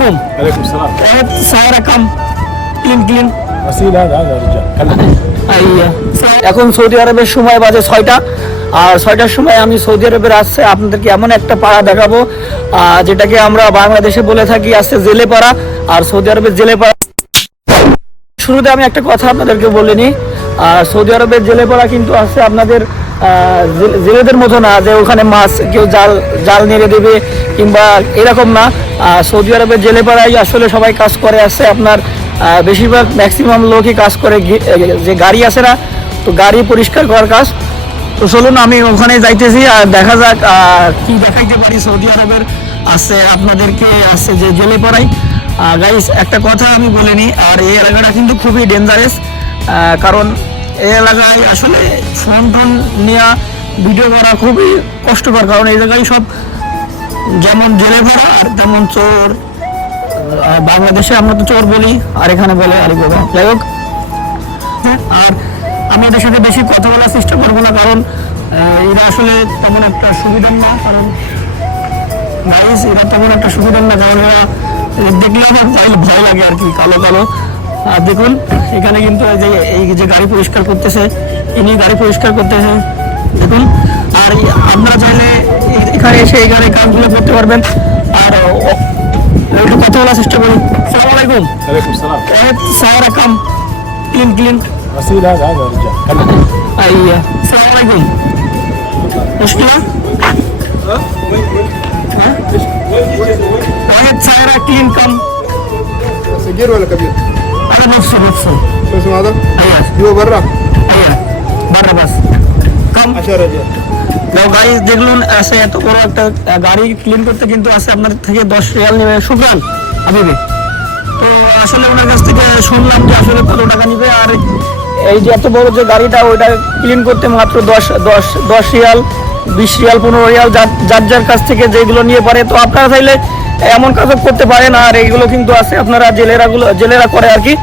عليكم. عليكم السلام. سعرها كم؟ Clean غسيل هذا رجال এখন Saudi আরবের সময় বাজে 6টা, আর 6টার সময় আমি সৌদি আরবের আসছে আপনাদেরকে এমন একটা পাড়া দেখাবো যেটাকে আমরা বাংলাদেশে বলে থাকি আসছে জেলে পাড়া, আর সৌদি আরবের জেলে পাড়া। শুরুতে আমি একটা কথা আপনাদেরকে বলে নিই, সৌদি আরবের জেলে পাড়া কিন্তু আছে আপনাদের জেলেদের মতো না যে ওখানে মাছ কেউ জাল নেড়ে দেবে কিংবা এরকম না। সৌদি আরবের জেলে পাড়ায় আসলে সবাই কাজ করে আসছে আপনার বেশিরভাগ ম্যাক্সিমাম লোকই কাজ করে যে গাড়ি আছে না, তো গাড়ি পরিষ্কার করার কাজ। তো চলুন আমি ওখানে যাইতেছি আর দেখা যাক কি দেখাইতে পারি সৌদি আরবের আছে আপনাদেরকে আছে যে জেলে পাড়ায়। গাইস একটা কথা আমি বলে নিই, আর এই এলাকাটা কিন্তু খুবই ডেঞ্জারাস, কারণ এই এলাকায় আসলে ফোন নেওয়া ভিডিও করা খুবই কষ্টকর, কারণ এই জায়গায় সব যেমন জেলে ভাড়া আর তেমন চোর। বাংলাদেশে আমরা তো চোর বলি আর এখানে বলে আরে বাবা, যাই হোক। আর আমি এদের সাথে বেশি কথা বলার চেষ্টা করবো না, কারণ এরা আসলে তেমন একটা সুবিধার না, কারণ গাইস এরা তেমন একটা সুবিধার না, কারণ এরা দেখলে আমার ভয় লাগে আর কি, কালো কালো। আর দেখুন এখানে কিন্তু এই যে গাড়ি পরিষ্কার করতেছে, ইনি গাড়ি পরিষ্কার করতেছে দেখুন। আর আপনারা চাইলে এখানে এসে এখানে কাজগুলো করতে পারবেন। আর একটু কথা বলার চেষ্টা করুন। আসসালামু আলাইকুম। عليكم السلام. সারা কাম ক্লিন غسيل هذا رجال ايوه. السلام عليكم. مشكلة؟ واحد سايرة كلين كم؟ صغير ولا كبير؟ أنا نفسه شو اسمه هذا؟ أيوه جوا برا؟ أيوه برا بس كم؟ 10 رجال. গাইস দেখুন আসে এত বড় একটা গাড়ি ক্লিন করতে কিন্তু আছে আপনার থেকে 10 রিয়াল নেবে। শুকরান হাবিবি। তো আসলে ওনার কাছ থেকে শুনলাম যে আসলে কত টাকা নেবে, আর এই যে এত বড় যে গাড়িটা ওইটা ক্লিন করতে মাত্র 10 রিয়াল, 20 রিয়াল, 15 রিয়াল, যার কাছ থেকে যেগুলো নিয়ে পারে। তো আপনারা চাইলে এমন কাজ করতে পারেন, আর এইগুলো কিন্তু আছে আপনারা জেলেরা করে আর কি।